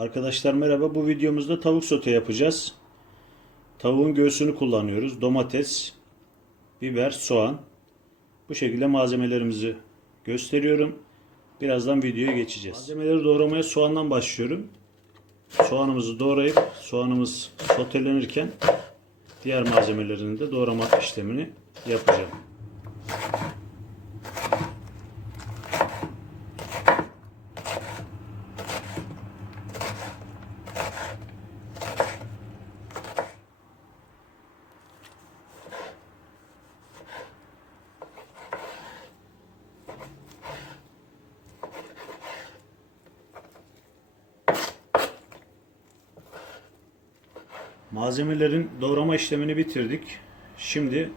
Arkadaşlar merhaba. Bu videomuzda tavuk sote yapacağız. Tavuğun göğsünü kullanıyoruz. Domates, biber, soğan. Bu şekilde malzemelerimizi gösteriyorum. Birazdan videoya geçeceğiz. Malzemeleri doğramaya soğandan başlıyorum. Soğanımızı doğrayıp soğanımız sotelenirken diğer malzemelerini de doğrama işlemini yapacağım. Malzemelerin doğrama işlemini bitirdik. Şimdi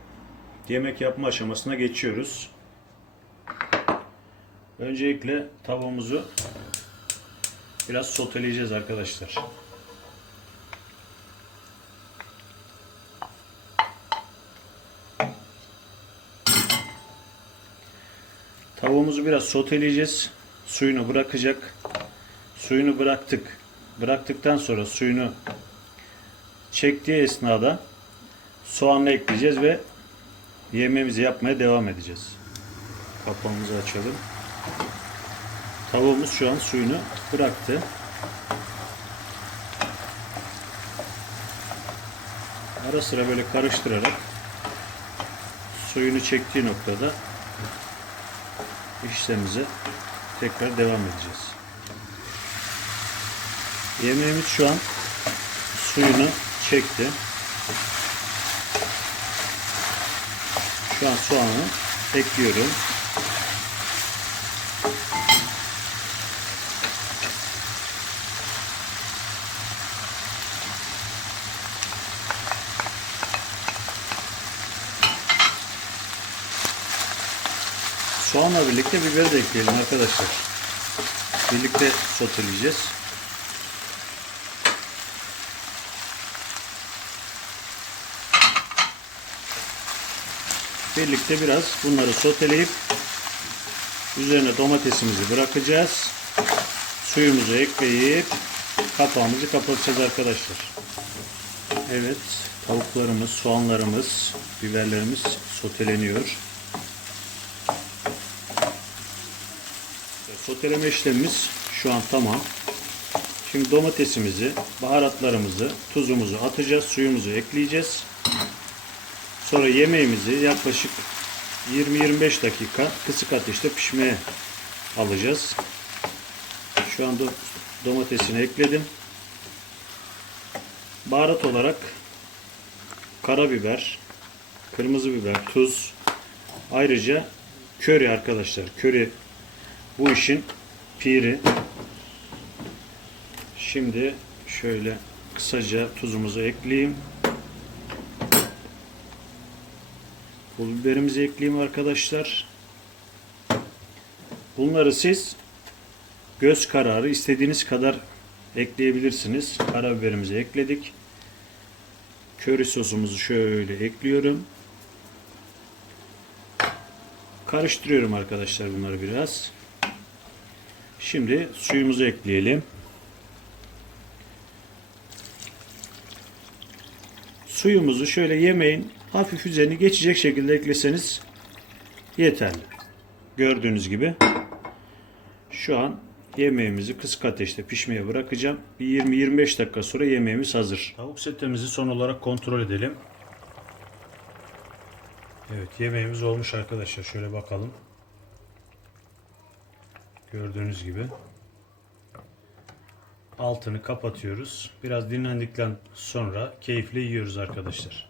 yemek yapma aşamasına geçiyoruz. Öncelikle tavuğumuzu biraz soteleyeceğiz arkadaşlar. Tavuğumuzu biraz soteleyeceğiz. Suyunu bırakacak. Suyunu bıraktık. Bıraktıktan sonra suyunu çektiği esnada soğanla ekleyeceğiz ve yemeğimizi yapmaya devam edeceğiz. Kapağımızı açalım. Tavuğumuz şu an suyunu bıraktı. Ara sıra böyle karıştırarak suyunu çektiği noktada işlemimize tekrar devam edeceğiz. Yemeğimiz şu an suyunu çekti. Şu an soğanı ekliyorum. Soğanla birlikte biberi de ekleyelim arkadaşlar. Birlikte soteleyeceğiz. Birlikte biraz bunları soteleyip üzerine domatesimizi bırakacağız. Suyumuzu ekleyip kapağımızı kapatacağız arkadaşlar. Evet tavuklarımız, soğanlarımız, biberlerimiz soteleniyor. Soteleme işlemimiz şu an tamam. Şimdi domatesimizi, baharatlarımızı, tuzumuzu atacağız, suyumuzu ekleyeceğiz. Sonra yemeğimizi yaklaşık 20-25 dakika kısık ateşte pişmeye alacağız. Şu anda domatesini ekledim. Baharat olarak karabiber, kırmızı biber, tuz, ayrıca köri arkadaşlar. Köri bu işin piri. Şimdi şöyle kısaca tuzumuzu ekleyeyim. Pul biberimizi ekleyeyim arkadaşlar. Bunları siz göz kararı istediğiniz kadar ekleyebilirsiniz. Karabiberimizi ekledik. Köri sosumuzu şöyle ekliyorum. Karıştırıyorum arkadaşlar bunları biraz. Şimdi suyumuzu ekleyelim. Suyumuzu şöyle yemeğin hafif üzerini geçecek şekilde ekleseniz yeterli. Gördüğünüz gibi şu an yemeğimizi kısık ateşte pişmeye bırakacağım. Bir 20-25 dakika sonra yemeğimiz hazır. Tavuk setemizi son olarak kontrol edelim. Evet yemeğimiz olmuş arkadaşlar. Şöyle bakalım. Gördüğünüz gibi. Altını kapatıyoruz. Biraz dinlendikten sonra keyifle yiyoruz arkadaşlar.